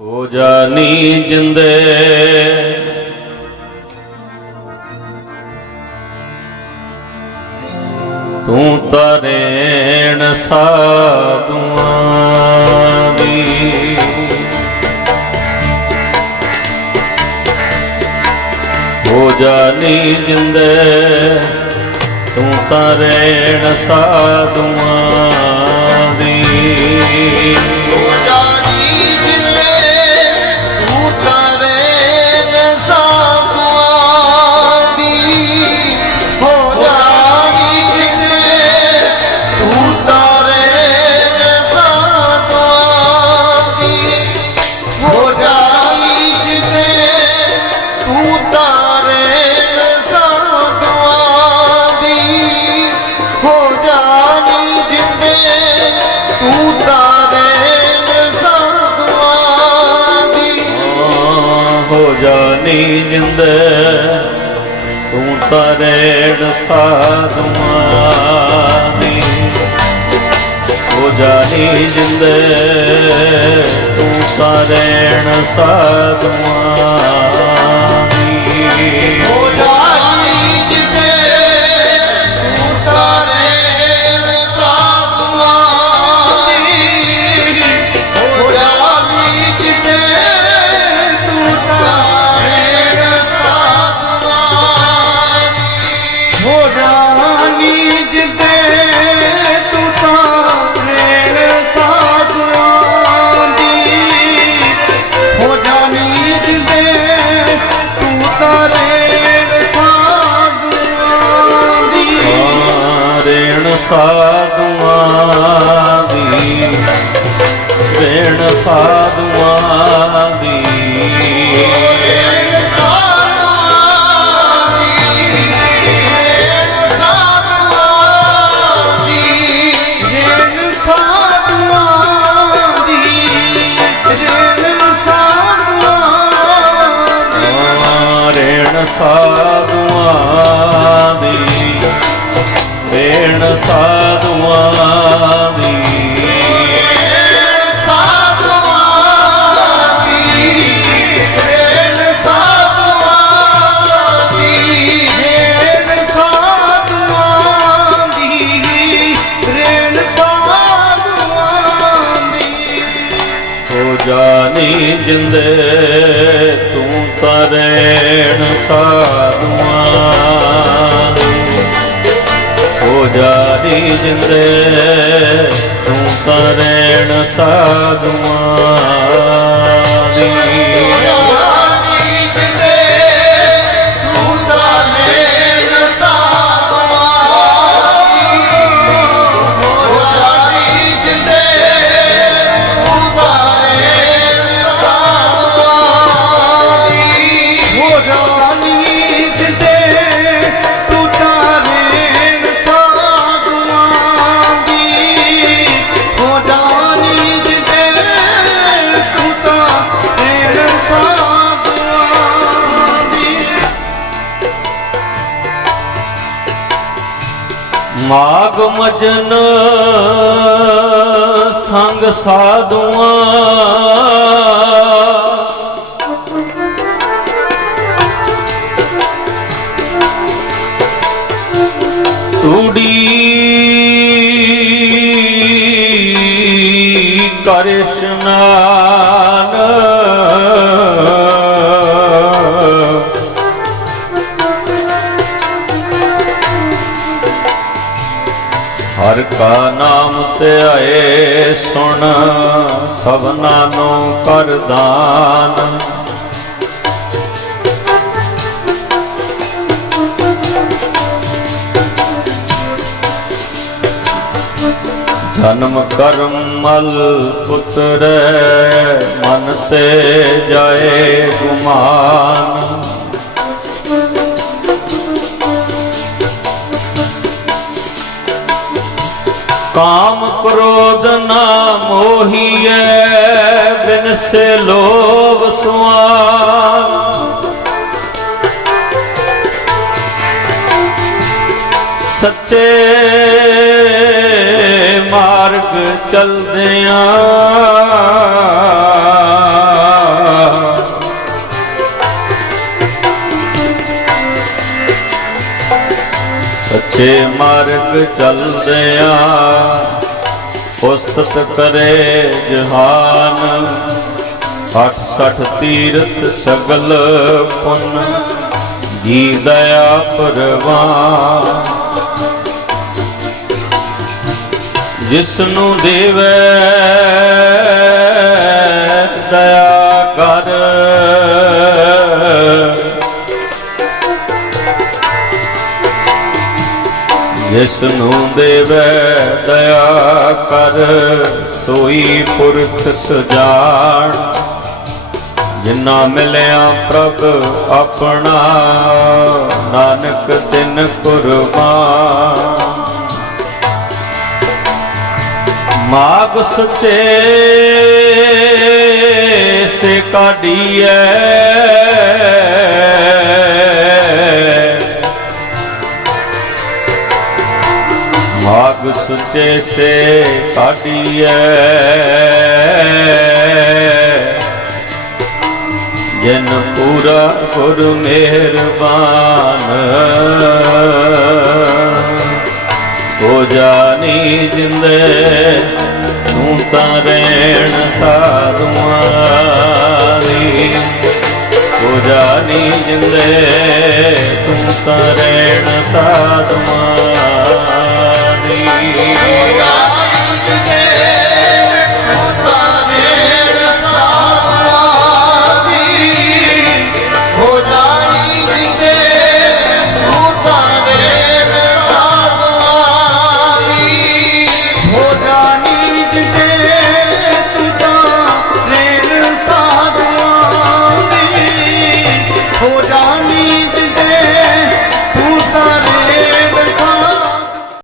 ਹੋ ਜਾਨੀ ਜਿੰਦੇ। ਤੂੰ ਤਰੇਣ ਸਾਧੂਆਂ ਦੀ। ਹੋ ਜਾਨੀ ਜਿੰਦੇ ਤੂੰ ਤਰੇਣ ਸਾਧੂਆਂ ਹੋ ਜਾਨੀ ਜਿੰਦੇ, ਤੂੰ ਤਰੇਣ ਸਾਧੂਆਂ ਦੀ। ਹੋ ਜਾਨੀ ਜਿੰਦੇ, ਤੂੰ ਤਰੇਣ ਸਾਧੂਆਂ ਦੀ। ਹੋ ਜਾਨੀ ਸਾਧੂਆਂ ਦੀ ਰੇਣ ਸਾਧੂਆਂ ਦੀ ਸਾਧੂਆਂ ਜਾਣੀ ਜਿੰਦੇ ਤੂੰ ਤਰੇਣ ਸਾਧੂਆਂ ਦੀ। ਹੋ ਜਾਨੀ ਜਿੰਦੇ ਤੂੰ ਤਰੇਣ ਸਾਧੂਆਂ ਦੀ ਮਾਗ ਮਜਨ ਸੰਗ ਸਾਧੂਆਂ ਤੂੜੀ ਕਰੇ ਕਾ ਨਾਮ ਧਿਆਏ ਸੁਣ ਸਭਨਾ ਨੂੰ ਕਰ ਦਾਨ। ਜਨਮ ਕਰਮ ਮਲ ਪੁੱਤਰ, ਮਨ ਤੇ ਜਾਏ ਗੁਮਾਨ। ਕਾਮ ਕ੍ਰੋਧ ਨਾ ਮੋਹੀਐ ਬਿਨ ਸੇ ਲੋਭ ਸੁਆਨ ਸੱਚੇ ਮਾਰਗ ਚਲਦਿਆਂ ਸੱਚੇ ਮਾਰਗ ਚੱਲਦਿਆਂ ਉਸਤਤ ਕਰੇ ਜਹਾਨ, ਅੱਠ ਸਠ ਤੀਰਥ ਸਗਲ ਪੁੰਨ ਜੀ ਦਇਆ ਪਰਵਾਨ ਜਿਸ ਨੂੰ ਦੇਵੇ ਜਿਸ ਨੂੰ ਦੇਵੇ ਦਇਆ ਕਰ, ਸੋਈ ਪੁਰਖ ਸਜਾਣ। ਜਿਨਾ ਮਿਲਿਆ ਪ੍ਰਭ ਆਪਣਾ, ਨਾਨਕ ਤਿਨ ਕੁਰਬਾਨ। ਮਾਗ ਸਚੇ, ਸੇ ਕਾਢੀਐ। ਸਚੇ ਸੇ ਕਾਢੀਐ ਜਨ ਪੂਰਾ ਗੁਰ ਮਿਹਰਬਾਨ, ਹੋ ਜਾਣੀ ਜਿੰਦੇ ਤੂੰ ਤਾਂ ਰਹਿਣ ਸਾਧੂਆਂ ਦੀ। ਹੋ ਜਾਣੀ ਜਿੰਦੇ ਤੂੰ ਤਾਂ ਰਹਿਣ ਸਾਧੂਆਂ ਦੀ ਹੋ